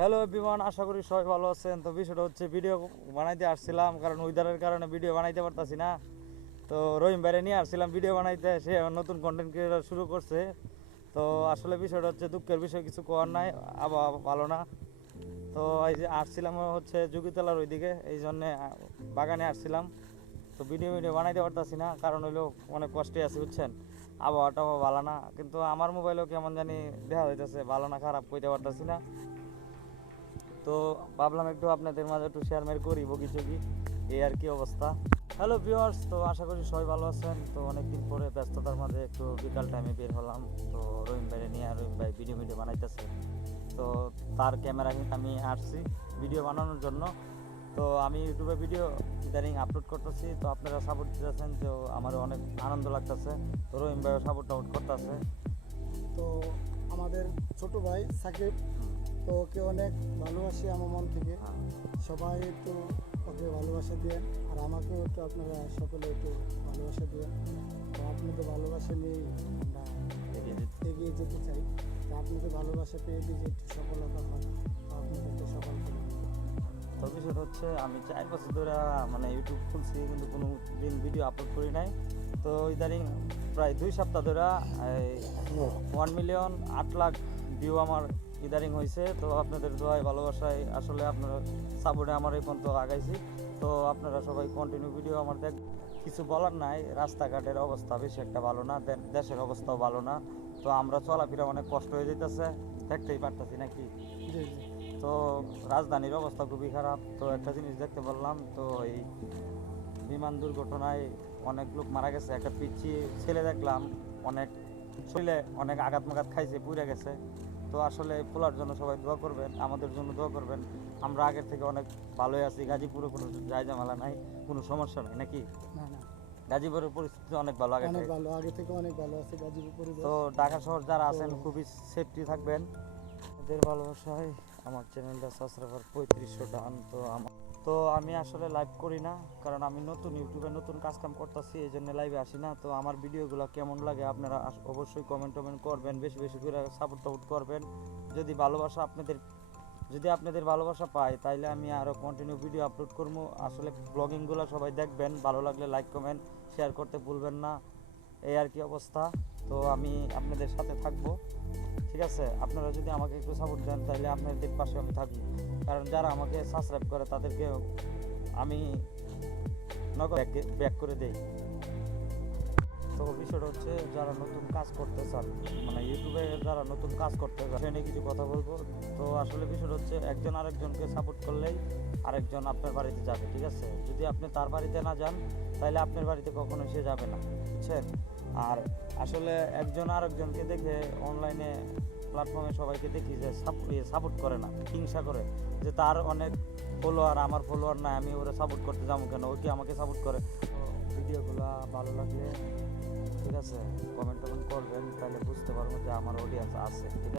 Hello বিমান আশা করি সবাই ভালো আছেন। তো বিষয়টা হচ্ছে ভিডিও বানাইতে আসছিলাম, কারণ উইদারের কারণে ভিডিও বানাইতে পারতাছি না। তো রহিম বাইরে নিয়ে আসছিলাম ভিডিও বানাইতে, সে নতুন কন্টেন্ট ক্রিয়েটার শুরু করছে। তো আসলে বিষয়টা হচ্ছে দুঃখের বিষয়, কিছু করার নাই, আবহাওয়া ভালো না। তো এই যে আসছিলাম হচ্ছে যুগিতলার ওইদিকে, এই জন্যে বাগানে আসছিলাম। তো ভিডিও ভিডিও বানাইতে পারতাছি না, কারণ হইল অনেক কষ্টে আছে, বুঝছেন? আবহাওয়াটাও ভালো না, কিন্তু আমার মোবাইলেও কেমন জানি দেখা যাইতেছে, ভালো না খারাপ কইতে পারতাছি না। তো ভাবলাম একটু আপনাদের মাঝে একটু শেয়ার মেয়ার করি বগি চগি এই আর কি অবস্থা। হ্যালো ভিউয়ার্স তো আশা করি সবাই ভালো আছেন। তো অনেকদিন পরে ব্যস্ততার মাঝে একটু বিকাল টাইমে বের হলাম। তো রহিম ভাইরে নিয়ে রহিম ভাই ভিডিও ভিডিও বানাইতেছে। তো তার ক্যামেরা আমি আসছি ভিডিও বানানোর জন্য। তো আমি ইউটিউবে ভিডিও ইদানিং আপলোড করতেছি। তো আপনারা সাপোর্ট দিতেছেন তো আমার অনেক আনন্দ লাগতেছে। তো রহিম ভাইও সাপোর্ট টাপোর্ট করতেছে। তো আমাদের ছোট ভাই সাকিব তো ওকে অনেক ভালোবাসি আমার মন থেকে। সবাই একটু ওকে ভালোবাসা দিয়ে আর আমাকেও একটু আপনারা সকলে একটু ভালোবাসা দিয়ে তো আপনাদের ভালোবাসা নিয়ে আমরা এগিয়ে যেতে চাই। তো আপনাদের ভালোবাসা পেয়ে দিয়ে একটু সফলতা হয় তো আপনাদেরকে তো বিষয়টা হচ্ছে আমি চার বছর ধরে মানে ইউটিউব খুলছি কিন্তু কোনো দিন ভিডিও আপলোড করি নাই। তো ইদানিং প্রায় দুই সপ্তাহ ধরে ওয়ান মিলিয়ন আট লাখ ভিউ আমার ইদারিং হয়েছে তো আপনাদের দোয়ায় ভালোবাসায় আসলে আপনারা সাপোর্টে আমার এই পর্যন্ত আগাইছি। তো আপনারা সবাই কন্টিনিউ ভিডিও আমার দেখ কিছু বলার নাই রাস্তাঘাটের অবস্থা বেশি একটা ভালো না দেশের অবস্থাও ভালো না। তো আমরা চলাফেরা অনেক কষ্ট হয়ে যেতেছে দেখতেই পারতাছি নাকি? তো রাজধানীর অবস্থা খুবই খারাপ তো একটা জিনিস দেখতে বললাম তো এই বিমান দুর্ঘটনায় অনেক লোক মারা গেছে একটা পিচ্ছি ছেলে দেখলাম অনেক শরীরে অনেক আঘাত মাঘাত খাইছে পুড়ে গেছে। তো আসলে পোলার জন্য সবাই দোয়া করবেন আমাদের জন্য দোয়া করবেন। আমরা আগের থেকে অনেক ভালোই আছি গাজীপুরে কোনো যাই জামালা নাই কোনো সমস্যা নাই নাকি? না না। গাজীপুরের পরিস্থিতি অনেক ভালো আগে থেকে। ভালো আগে থেকে অনেক ভালো আছে গাজীপুর তো ঢাকা শহর যারা আছেন খুবই সেফটি থাকবেন। এদের ভালোবাসায় আমার চ্যানেলটা সাবস্ক্রাইবার পঁয়ত্রিশশো ডান তো আমার তো আমি আসলে লাইভ করি না, কারণ আমি নতুন ইউটিউবে নতুন কাজ কাম করতেছি, এই জন্য লাইভে আসি না। তো আমার ভিডিওগুলো কেমন লাগে আপনারা অবশ্যই কমেন্ট টমেন্ট করবেন, বেশি বেশি করে সাপোর্ট টাপোর্ট করবেন। যদি ভালোবাসা আপনাদের, যদি আপনাদের ভালোবাসা পাই তাইলে আমি আরও কন্টিনিউ ভিডিও আপলোড করব আসলে ব্লগিংগুলো সবাই দেখবেন, ভালো লাগলে লাইক কমেন্ট শেয়ার করতে ভুলবেন না। এই আর কি অবস্থা। তো আমি আপনাদের সাথে থাকব। ঠিক আছে? আপনারা যদি আমাকে একটু সাপোর্ট দেন, তাহলে আপনাদের পাশে আমি থাকব। কারণ যারা আমাকে সাবস্ক্রাইব করে তাদেরকে আমি নগদ ব্যাক করে দেই। তো বিষয়টা হচ্ছে, যারা নতুন কাজ করতে চান মানে ইউটিউবে যারা নতুন কাজ করতে চান, সে নিয়ে কিছু কথা বলব। তো আসলে বিষয়টা হচ্ছে, একজন আরেকজনকে সাপোর্ট করলেই আরেকজন আপনার বাড়িতে যাবে, ঠিক আছে? যদি আপনি তার বাড়িতে না যান, তাহলে আপনার বাড়িতে কখনো সে যাবে না, বুঝছেন? আর আসলে একজন আরেকজনকে দেখে অনলাইনে প্ল্যাটফর্মে সবাইকে দেখি যে সাপোর্ট করে না, হিংসা করে যে তার অনেক ফলোয়ার আমার ফলোয়ার নাই, আমি ওরা সাপোর্ট করতে যাব কেন? ওই কি আমাকে সাপোর্ট করে? ভিডিওগুলো ভালো লাগলে ঠিক আছে কমেন্ট টমেন্ট করবেন, তাহলে বুঝতে পারব যে আমার অডিয়েন্স আছে ঠিক আছে।